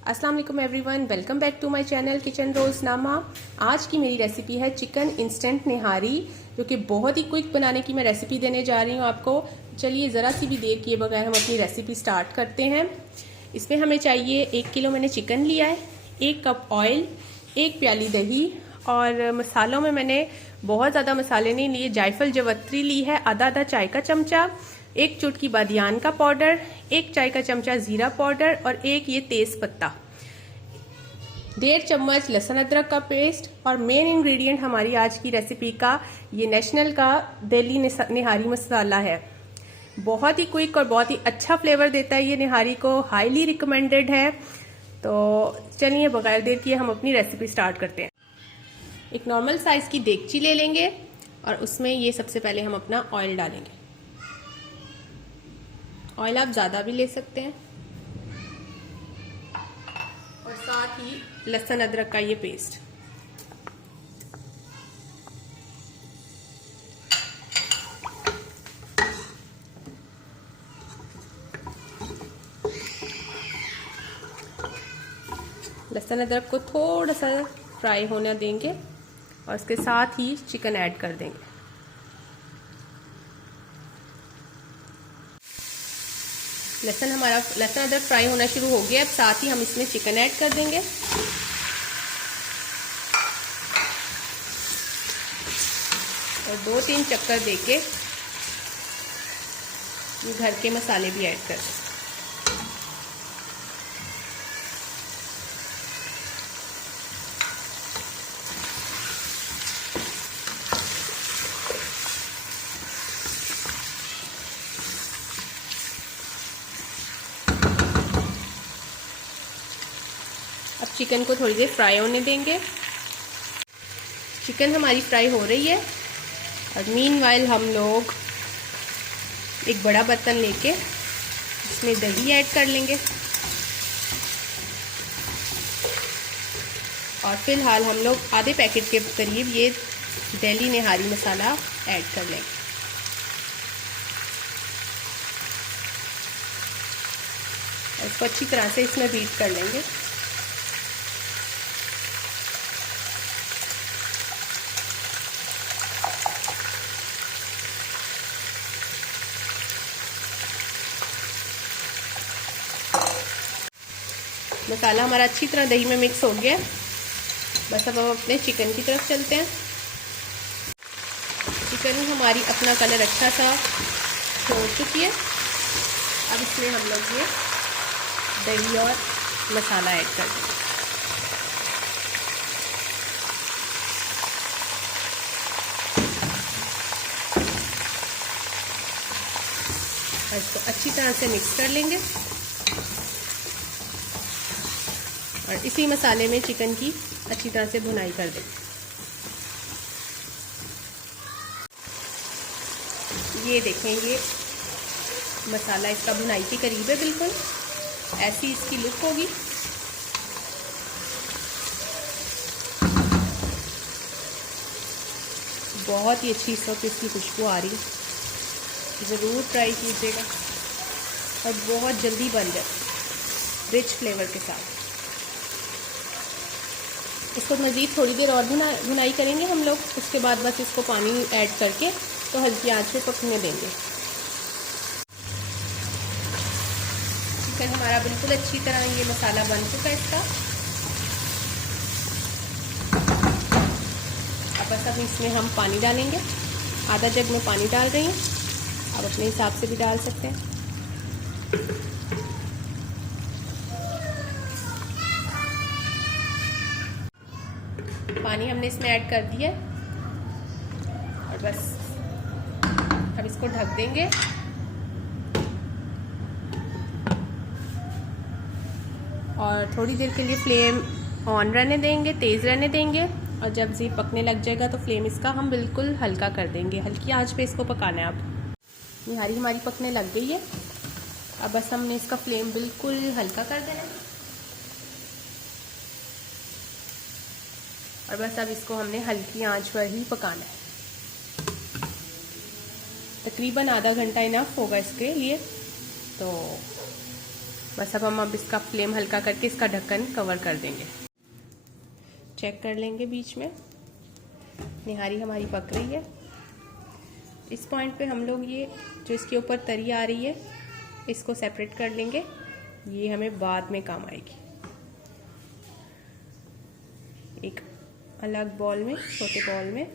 अस्सलाम वालेकुम everyone, welcome back to my channel kitchen Roznama. आज की मेरी रेसिपी है चिकन इंस्टेंट निहारी, जो कि बहुत ही क्विक बनाने की मैं रेसिपी देने जा रही हूँ आपको। चलिए ज़रा सी भी देर किए बगैर हम अपनी रेसिपी स्टार्ट करते हैं। इसमें हमें चाहिए 1 किलो मैंने चिकन लिया है, 1 कप ऑयल, 1 प्याली दही, और मसालों में मैंने बहुत ज़्यादा मसाले नहीं लिए। जायफल जवत्री ली है आधा चाय का चमचा, 1 चुटकी बादियान का पाउडर, 1 चाय का चमचा जीरा पाउडर और 1 ये तेज पत्ता, 1.5 चम्मच लहसुन अदरक का पेस्ट। और मेन इंग्रेडिएंट हमारी आज की रेसिपी का ये नेशनल का दिल्ली निहारी मसाला है। बहुत ही क्विक और बहुत ही अच्छा फ्लेवर देता है ये निहारी को, हाईली रिकमेंडेड है। तो चलिए बगैर देर किए हम अपनी रेसिपी स्टार्ट करते हैं। एक नॉर्मल साइज की देगची ले लेंगे और उसमें ये सबसे पहले हम अपना ऑयल डालेंगे। ऑयल आप ज़्यादा भी ले सकते हैं, और साथ ही लहसुन अदरक का ये पेस्ट। लहसुन अदरक को थोड़ा सा फ्राई होने देंगे और इसके साथ ही चिकन ऐड कर देंगे। लहसुन अदरक फ्राई होना शुरू हो गया। अब साथ ही हम इसमें चिकन ऐड कर देंगे और 2-3 चक्कर देके ये घर के मसाले भी ऐड कर देंगे। अब चिकन को थोड़ी देर फ्राई होने देंगे। चिकन हमारी फ्राई हो रही है और मीनवाइल हम लोग एक बड़ा बर्तन लेके इसमें दही ऐड कर लेंगे और फिलहाल हम लोग आधे पैकेट के करीब ये दिल्ली निहारी मसाला ऐड कर लेंगे। इसको अच्छी तरह से इसमें बीट कर लेंगे। मसाला हमारा अच्छी तरह दही में मिक्स हो गया। बस अब हम अपने चिकन की तरफ चलते हैं। चिकन हमारी अपना कलर अच्छा सा छोड़ चुकी है। अब इसमें हम लोग ये दही और मसाला ऐड कर देंगे। इसको अच्छी तरह से मिक्स कर लेंगे और इसी मसाले में चिकन की अच्छी तरह से भुनाई कर देंगे। ये देखें, ये मसाला इसका भुनाई के करीब है, बिल्कुल ऐसी इसकी लुक होगी। बहुत ही अच्छी इस वक्त इसकी खुशबू आ रही है। ज़रूर ट्राई कीजिएगा और बहुत जल्दी बन जाए रिच फ्लेवर के साथ। इसको मज़ीद थोड़ी देर और भुनाई करेंगे हम लोग। उसके बाद बस इसको पानी ऐड करके तो हल्की आंच पे पकने देंगे। चिकन हमारा बिल्कुल अच्छी तरह ये मसाला बन चुका है इसका। अब बस अब इसमें हम पानी डालेंगे। आधा जग में पानी डाल रही हूँ, आप अपने हिसाब से भी डाल सकते हैं। पानी हमने इसमें ऐड कर दिया और बस अब इसको ढक देंगे और थोड़ी देर के लिए फ्लेम ऑन रहने देंगे, तेज़ रहने देंगे। और जब ये पकने लग जाएगा तो फ्लेम इसका हम बिल्कुल हल्का कर देंगे। हल्की आंच पे इसको पकाना है। अब निहारी हमारी पकने लग गई है। अब बस हमने इसका फ्लेम बिल्कुल हल्का कर देना है और बस अब इसको हमने हल्की आंच पर ही पकाना है। तकरीबन आधा घंटा इनफ होगा इसके लिए। तो बस अब इसका फ्लेम हल्का करके इसका ढक्कन कवर कर देंगे। चेक कर लेंगे बीच में, निहारी हमारी पक रही है। इस पॉइंट पे हम लोग ये जो इसके ऊपर तरी आ रही है इसको सेपरेट कर लेंगे, ये हमें बाद में काम आएगी। एक अलग बॉल में, छोटे बॉल में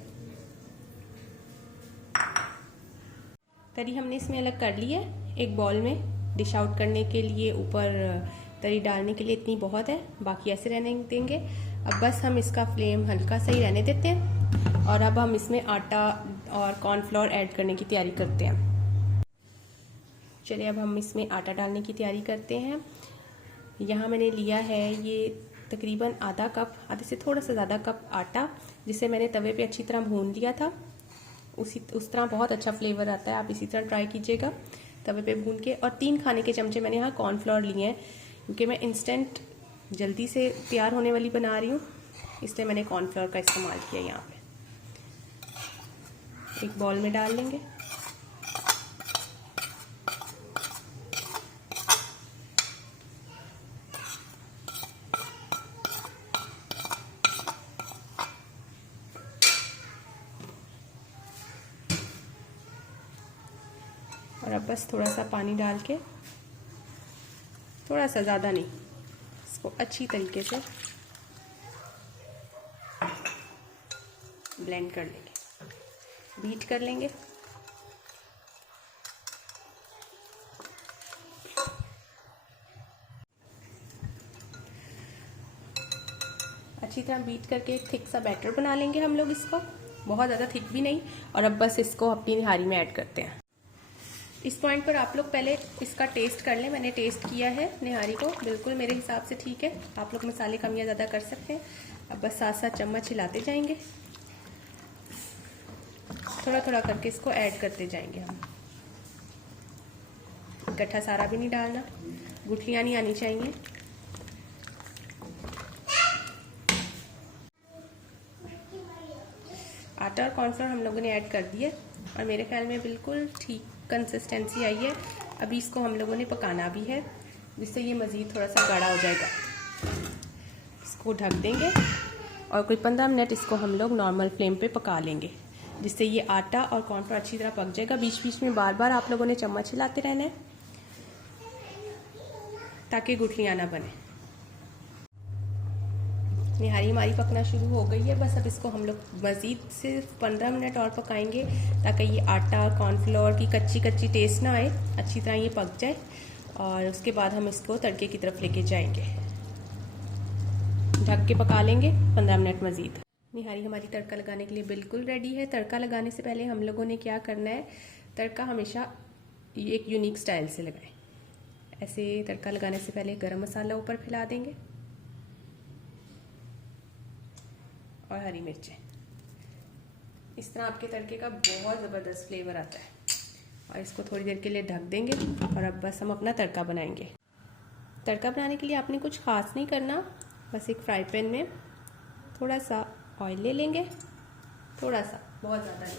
तरी हमने इसमें अलग कर ली है। एक बॉल में डिश आउट करने के लिए, ऊपर तरी डालने के लिए इतनी बहुत है, बाकी ऐसे रहने देंगे। अब बस हम इसका फ्लेम हल्का सा ही रहने देते हैं और अब हम इसमें आटा और कॉर्नफ्लोर ऐड करने की तैयारी करते हैं। चलिए अब हम इसमें आटा डालने की तैयारी करते हैं। यहाँ मैंने लिया है ये तकरीबन आधा कप, आधे से थोड़ा सा ज़्यादा कप आटा, जिसे मैंने तवे पे अच्छी तरह भून लिया था। उस तरह बहुत अच्छा फ्लेवर आता है, आप इसी तरह ट्राई कीजिएगा तवे पे भून के। और 3 खाने के चमचे मैंने यहाँ कॉर्नफ्लोर लिए हैं, क्योंकि मैं इंस्टेंट जल्दी से तैयार होने वाली बना रही हूँ, इसलिए मैंने कॉर्नफ्लोर का इस्तेमाल किया। यहाँ पे एक बॉल में डाल लेंगे। और अब बस थोड़ा सा पानी डाल के, थोड़ा सा, ज़्यादा नहीं, इसको अच्छी तरीके से ब्लेंड कर लेंगे, बीट कर लेंगे। अच्छी तरह बीट करके एक थिक सा बैटर बना लेंगे हम लोग इसको, बहुत ज़्यादा थिक भी नहीं। और अब बस इसको अपनी निहारी में ऐड करते हैं। इस पॉइंट पर आप लोग पहले इसका टेस्ट कर लें। मैंने टेस्ट किया है निहारी को, बिल्कुल मेरे हिसाब से ठीक है। आप लोग मसाले कम या ज़्यादा कर सकते हैं। अब बस 7-7 चम्मच हिलाते जाएंगे, थोड़ा थोड़ा करके इसको ऐड करते जाएंगे हम। इकट्ठा सारा भी नहीं डालना, गुठलियाँ नहीं आनी चाहिए। आटा और कॉर्नफ्लोर हम लोगों ने ऐड कर दिया और मेरे ख्याल में बिल्कुल ठीक कंसिस्टेंसी आई है। अभी इसको हम लोगों ने पकाना भी है, जिससे ये मज़ीद थोड़ा सा गाढ़ा हो जाएगा। इसको ढक देंगे और कोई 15 मिनट इसको हम लोग नॉर्मल फ्लेम पे पका लेंगे, जिससे ये आटा और कॉर्नफ्लोर अच्छी तरह पक जाएगा। बीच बीच में बार बार आप लोगों ने चम्मच हिलाते रहना है ताकि गुठलियाँ ना बने। निहारी हमारी पकना शुरू हो गई है। बस अब इसको हम लोग मज़ीद सिर्फ 15 मिनट और पकाएंगे, ताकि ये आटा और कॉर्नफ्लोर की कच्ची कच्ची टेस्ट ना आए, अच्छी तरह ये पक जाए। और उसके बाद हम इसको तड़के की तरफ लेके जाएंगे। ढक के पका लेंगे 15 मिनट मज़ीद। निहारी हमारी तड़का लगाने के लिए बिल्कुल रेडी है। तड़का लगाने से पहले हम लोगों ने क्या करना है, तड़का हमेशा एक यूनिक स्टाइल से लगाएं। ऐसे तड़का लगाने से पहले गरम मसाला ऊपर फैला देंगे और हरी मिर्चें। इस तरह आपके तड़के का बहुत ज़बरदस्त फ्लेवर आता है। और इसको थोड़ी देर के लिए ढक देंगे और अब बस हम अपना तड़का बनाएंगे। तड़का बनाने के लिए आपने कुछ ख़ास नहीं करना, बस एक फ्राई पैन में थोड़ा सा ऑयल ले लेंगे, थोड़ा सा, बहुत ज़्यादा नहीं।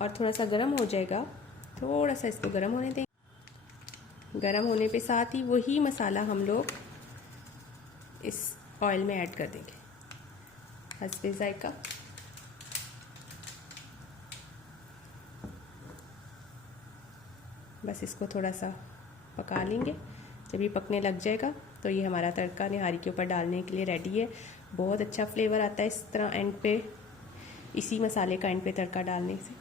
और थोड़ा सा गर्म हो जाएगा, थोड़ा सा इसको गर्म होने देंगे। गरम होने पे साथ ही वही मसाला हम लोग इस ऑयल में ऐड कर देंगे, हस्बे ज़ायका। बस इसको थोड़ा सा पका लेंगे। जब ये पकने लग जाएगा तो ये हमारा तड़का निहारी के ऊपर डालने के लिए रेडी है। बहुत अच्छा फ्लेवर आता है इस तरह एंड पे, इसी मसाले का एंड पे तड़का डालने से।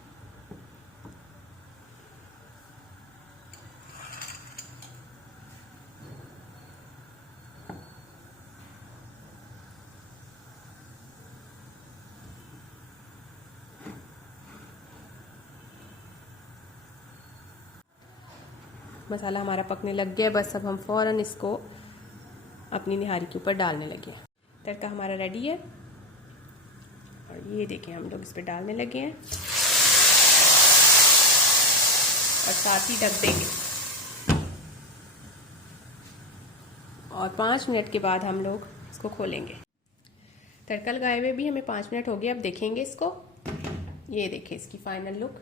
मसाला हमारा पकने लग गया। बस अब हम फ़ौरन इसको अपनी निहारी के ऊपर डालने लगे। तड़का हमारा रेडी है और ये देखिए हम लोग इस पर डालने लगे हैं और साथ ही ढक देंगे। और 5 मिनट के बाद हम लोग इसको खोलेंगे। तड़का लगाए हुए भी हमें 5 मिनट हो गए। अब देखेंगे इसको, ये देखिए इसकी फाइनल लुक।